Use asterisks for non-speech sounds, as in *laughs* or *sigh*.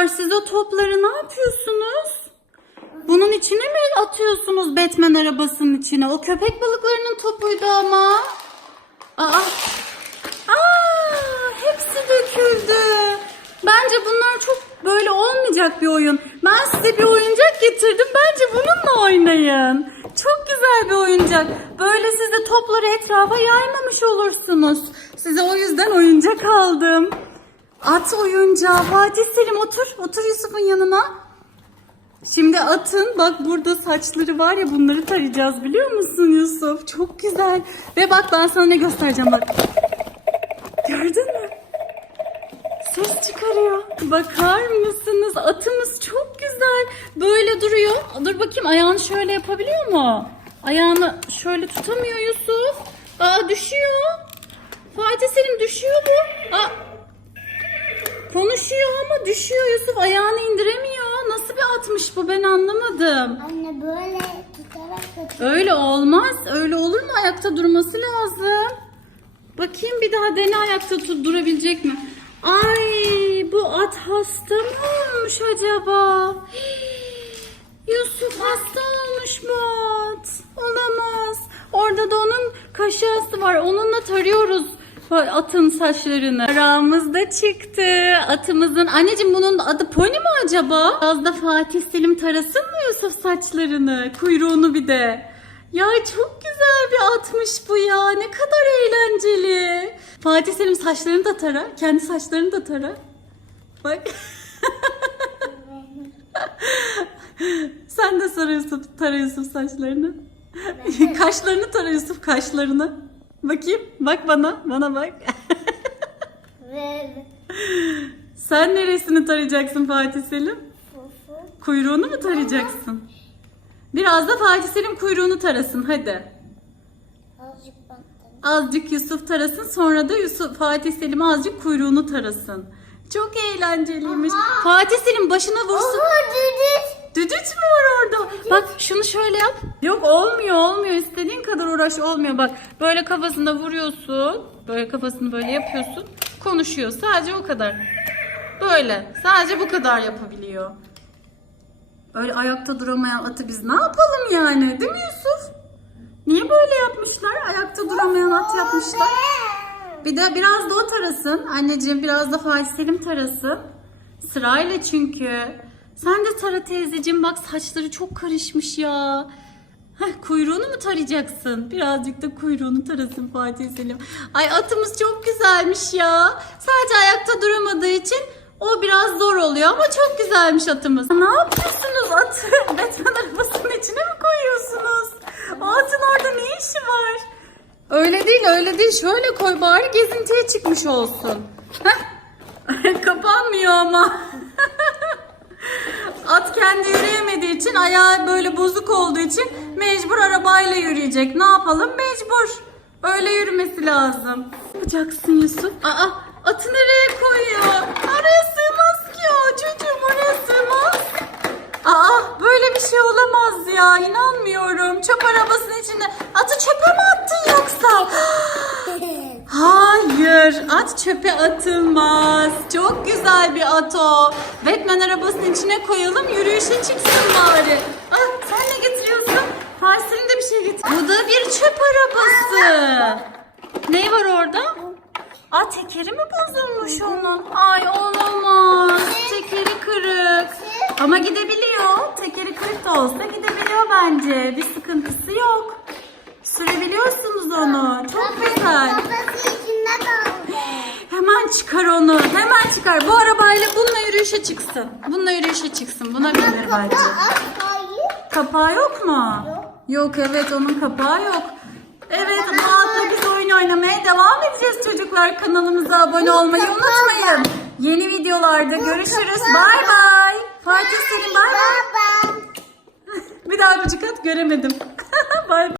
Çocuklar siz topları ne yapıyorsunuz? Bunun içine mi atıyorsunuz Batman arabasının içine? O köpek balıklarının topuydu ama. Aa, aa hepsi döküldü. Bence bunlar çok böyle olmayacak bir oyun. Ben size bir oyuncak getirdim. Bence bununla oynayın. Çok güzel bir oyuncak. Böyle siz de topları etrafa yaymamış olursunuz. Size o yüzden oyuncak aldım. At oyuncağı. Fatih Selim otur. Otur Yusuf'un yanına. Şimdi atın bak burada saçları var ya bunları tarayacağız biliyor musun Yusuf? Çok güzel. Ve bak ben sana ne göstereceğim bak. Gördün mü? Ses çıkarıyor. Bakar mısınız? Atımız çok güzel. Böyle duruyor. Dur bakayım ayağını şöyle yapabiliyor mu? Ayağını şöyle tutamıyor Yusuf. Aa düşüyor. Fatih Selim düşüyor bu. Aa, konuşuyor ama düşüyor Yusuf. Ayağını indiremiyor. Nasıl bir atmış bu ben anlamadım. Anne böyle tutarak da Öyle olmaz. Öyle olur mu? Ayakta durması lazım. Bakayım bir daha dene ayakta tut durabilecek mi? Ay bu at hasta mı olmuş acaba? Hii, *gasps* Yusuf hasta olmuş bu at. Olamaz. Orada da onun kaşası var. Onunla tarıyoruz atın saçlarını. Aramız da çıktı. Atımızın. Anneciğim bunun adı pony mi acaba? Az da Fatih Selim tarasın mı Yusuf saçlarını? Kuyruğunu bir de. Ya çok güzel bir atmış bu ya. Ne kadar eğlenceli. Fatih Selim saçlarını da tara. Kendi saçlarını da tara. Bak. *laughs* Sen de sarı Yusuf, tara Yusuf saçlarını. kaşlarını tara Yusuf kaşlarını. Bakayım. Bak bana. Bana bak. Sen neresini tarayacaksın Fatih Selim? Kuyruğunu mu tarayacaksın? Biraz da Fatih Selim kuyruğunu tarasın hadi. Azıcık. Azıcık Yusuf tarasın sonra da Yusuf Fatih Selim azıcık kuyruğunu tarasın. Çok eğlenceliymiş. Fatih Selim başına vursun. Oha düdük. Düdüt mü? Bak şunu şöyle yap. Yok olmuyor olmuyor. İstediğin kadar uğraş olmuyor. Bak böyle kafasına vuruyorsun. Böyle kafasını böyle yapıyorsun. Konuşuyor. Sadece o kadar. Böyle. Sadece bu kadar yapabiliyor. Öyle ayakta duramayan atı biz ne yapalım yani? Değil mi Yusuf? Niye böyle yapmışlar? Ayakta duramayan at yapmışlar. Bir de biraz da o tarasın. Anneciğim biraz da Fatih Selim tarasın. Sırayla çünkü. Sen de tara teyzeciğim bak saçları çok karışmış ya. Heh, kuyruğunu mu tarayacaksın? Birazcık da kuyruğunu tarasın Fatih Selim. Ay atımız çok güzelmiş ya. Sadece ayakta duramadığı için o biraz zor oluyor ama çok güzelmiş atımız. Ne yapıyorsunuz atı? *laughs* Batman arabasının içine mi koyuyorsunuz? O atın orada ne işi var? Öyle değil öyle değil. Şöyle koy bari gezintiye çıkmış olsun. *laughs* Kapanmıyor ama. *laughs* At kendi yürüyemediği için ayağı böyle bozuk olduğu için mecbur arabayla yürüyecek. Ne yapalım? Mecbur. Öyle yürümesi lazım. Ne yapacaksın Yusuf? Aa, atı nereye koyuyor? Oraya sığmaz ki o. Çocuğum oraya sığmaz. Aa böyle bir şey olamaz ya. İnanmıyorum. Çöp arabasının içinde. Atı çöpe mi at çöpe atılmaz. Çok güzel bir at o. Batman arabasının içine koyalım, yürüyüşe çıksın bari. Ah, sen ne getiriyorsun? Parselin de bir şey getir. Bu da bir çöp arabası. Ne var orada? Aa tekeri mi bozulmuş onun? Ay olamaz. Tekeri kırık. Ama gidebiliyor. Tekeri kırık da olsa gidebiliyor bence. Bir sıkıntısı yok. Sürebiliyorsunuz onu. Çok güzel. Hemen çıkar onu. Hemen çıkar. Bu arabayla bununla yürüyüşe çıksın. Bununla yürüyüşe çıksın. Buna binir bence. Kapağı yok mu? Yok. Yok evet onun kapağı yok. Evet bu altta biz oyun oynamaya devam edeceğiz çocuklar. Kanalımıza abone olmayı unutmayın. Yeni videolarda görüşürüz. Bay bay. Fatih Selim bay bay. *laughs* Bir daha öpücük at göremedim. *laughs* bay bay.